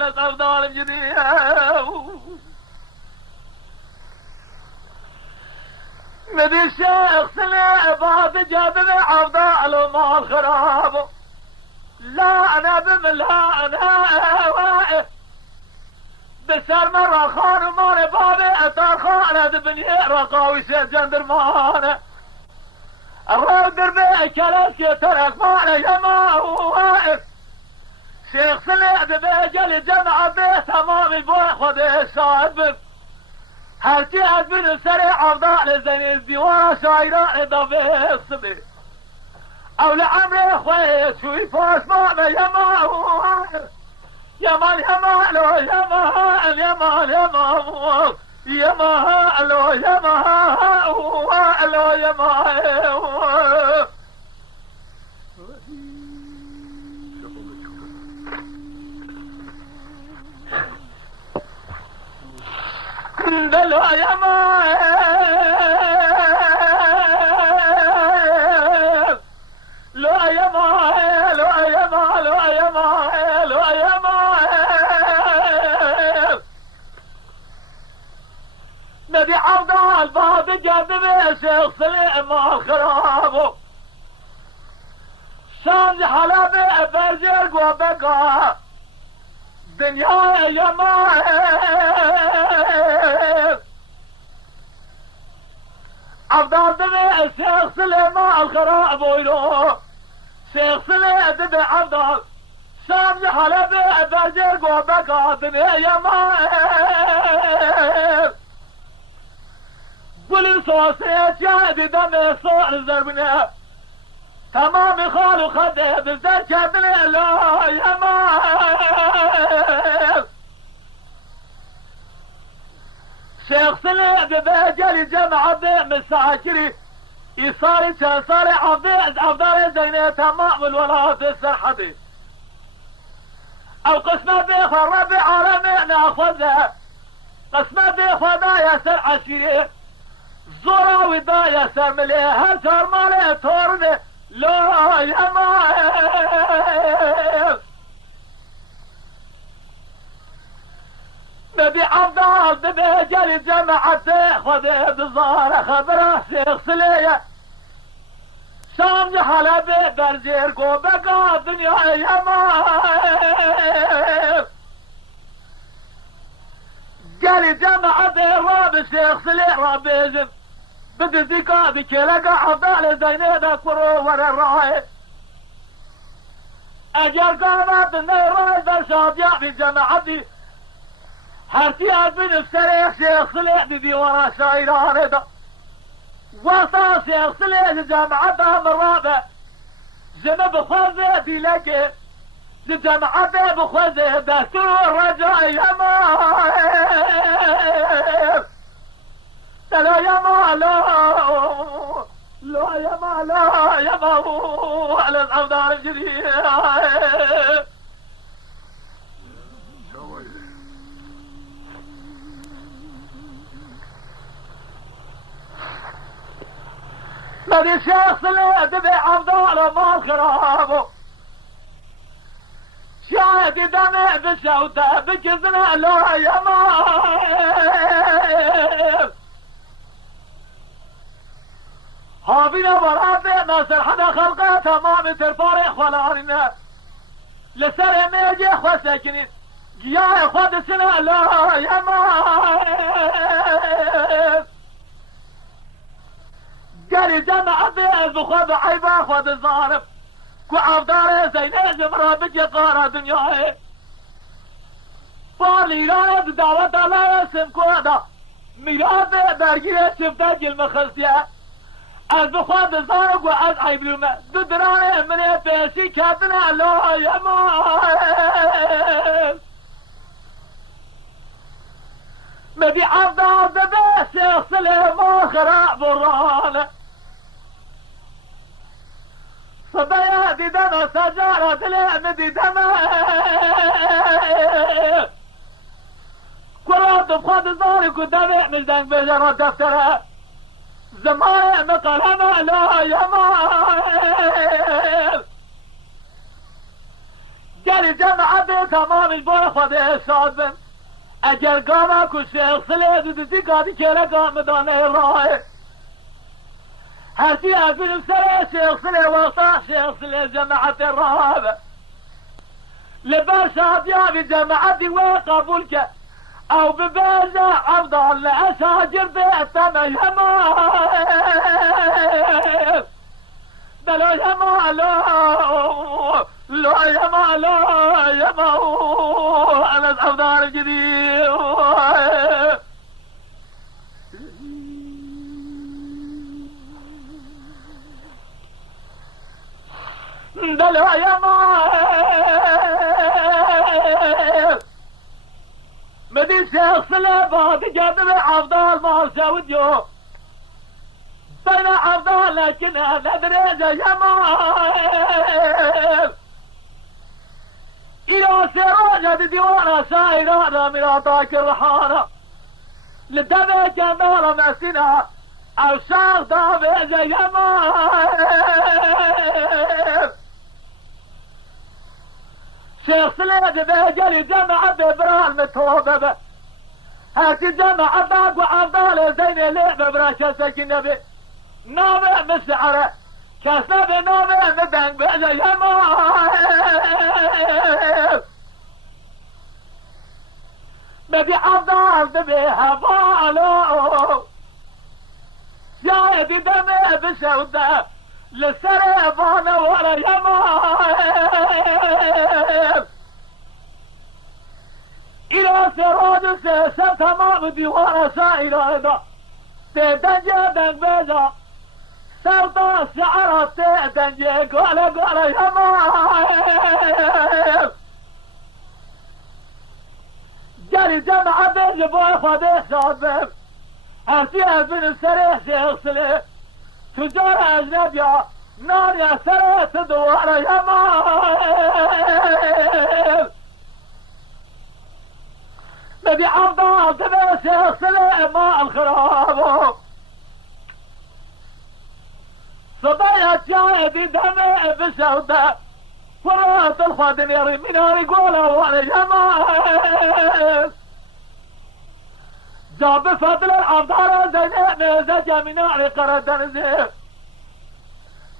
على صفدار الجديد مدي الشيخ سلي بعد جابني عبدال وما الخراب لا انا بملا انا واقف بسر مرة خان وماني بابي اتار خانة دبني رقاوي سيد جندرمان الرب دربي كلاسكي ترك مانا يما واقف شيخ سلي بيجلي جمع بيت امامي بوي خذي الساعد بك هرتي أدبن سريع عبدال زين الديوان شايران دافي الصبي أو لعمري خوي شوي فاش مانا يما يما يما لو يما يما يما يما لو يما لو يما لو يما لو يما لو يما لو يما لو يما نبي عبدال باب جذب شيخ سليم ما خرابه شان حلبي بزرق وبقى دنيا يما عبدال دبي الشيخ سليمان الخراب ويلو شيخ سليمان دبي عبدال شام حلبي بزرق وبقى دنيا يما قل صوصيت يا دي دمي صور زربنا تمام خالو خده بزرق دنيا لا يما شيخ سليم بيجلي جمع مساكري يصاري صاري عبدال زيني تمام الولاة السرحدي القسمة بيخ الربع عالمي ناخذها قسمة بيخ يا سر عشيري زورا ودا يا سر مليها سر مالي تورني لا يما نبي عبدال دبي جري جماعته خذ بزاره خبره شيخ سليه شام حلبي برزير قو بقى دنيا يما جري جماعته راب شيخ سليه رابيزم بدي ذكا بكيلقى عبدال زيني ذكروا ورا الراي اجر قامت النيراي برشاد يا في جماعتي هرتي أبن السريح شيخ سليح دي ورا شايران دا وصا شيخ سليح جامعتها مرابة زنا بخوزة دي لكي جامعتها بخوزة دستور رجاء يما لا يما لا يما لا يما على الأوضار الجديدة نبي شيخ سليم دبي عبدال ما الخرابه شاهدي دمع بشوته بجزنا لا يما هابينا برابي ناصر حدا خلقه تمام ترفاري خلالنا لسر ميجي اخوة ساكنين يا اخوة السنة لا يما قالي جمع بيز وخذ عيبه خذ الظارف وعبدالي زيني جمرة بجي قارة دنياي فالي رايد دعوة لا يسم كودا ميلاد درجية شفتاك المخصية از بخواد الظارف وعز عيب لما ددراني من بيسي كاتنا لا يما مبي عبدال دبي شيخ سليم خراب برانه صبايا دي دم سجارة دلع دي دم كرات بخواد الظهر قدامي مجدان بجرة دفترة زمان مقرمة لا يما گلی جماعت تمامی با خود احساد بم اگر گاما کو شیخ سلی دودی گادی کره گام دانه راه هرتی از بین سر شیخ سلی وقتا شیخ سلی جماعت راه لباس عبيابي جماعتي وقبول ك او ببرجع افضل اساجر بيتنا يمال بلو يمال لا يمال يمال انا افضل الجديد بلو يمال مدي شيخ سليبادي جاب عبدال ما سوديو بين عبدال لكن انا دريجه يمال الى سراجه ديوانا سايرانا من عطاك الرحانه لدمع جمال مسكنا او شاغ دابيجه يمال شيخ سليد بهجري جمع ببران متوبة هاكي جمع باق وعبدال زين لعب براشة سكي نبي نومي مسعرة كاس نبي نومي مدنق بأجا يمال مدي عبدال دبيها بالو شايدي دمي بسودة للسريفان ولا يمال إلى سراد سيسر تمام ديوان سائر أيضا تدنجي دنبيزا سرطا شعر تدنجي قول يمال جاري جمع بيجي بوي خدي صادم هرتي أبن السريح شيخ سليح تجار أجنبيا نار يا سريت دوار يمال مدي عبدال تبي شيخ سليم ماء الخراب صبايا شاهدي دمي بسودة فرات الخادم يري من نار يقوله وانا يمال جاب فضل العبدال زين ميزة من نار قردن زين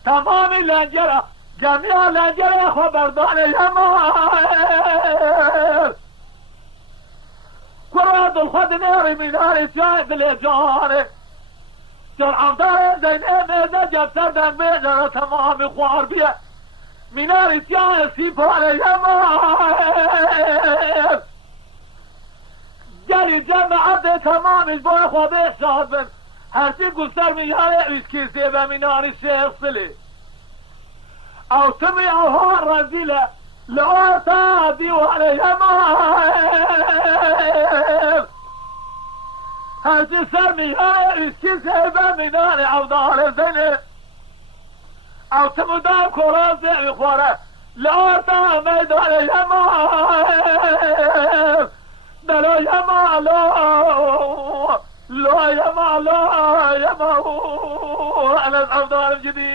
تمام الانجرة جميع الانجرة خبردان يمال كرات الخد ناري من نار شايف الإجارة جر عبدال زين ميزة جاب سردن بيجرة تمام خوار بيه من نار شايف سيبان يمال جالي جماعت تمامش با خوابه شاد هرچی گستر میاره ویسکی سیبه مینار الشيخ سلي او تمي اوها رزيلة لأوتا ديوان يمال هرچی سر میاره ویسکی سیبه مینار عبدال زنه او تمدام کرازه میخوره لأوتا میدان يمال لا يمال لا يمال يمال على الأوضاع الجديد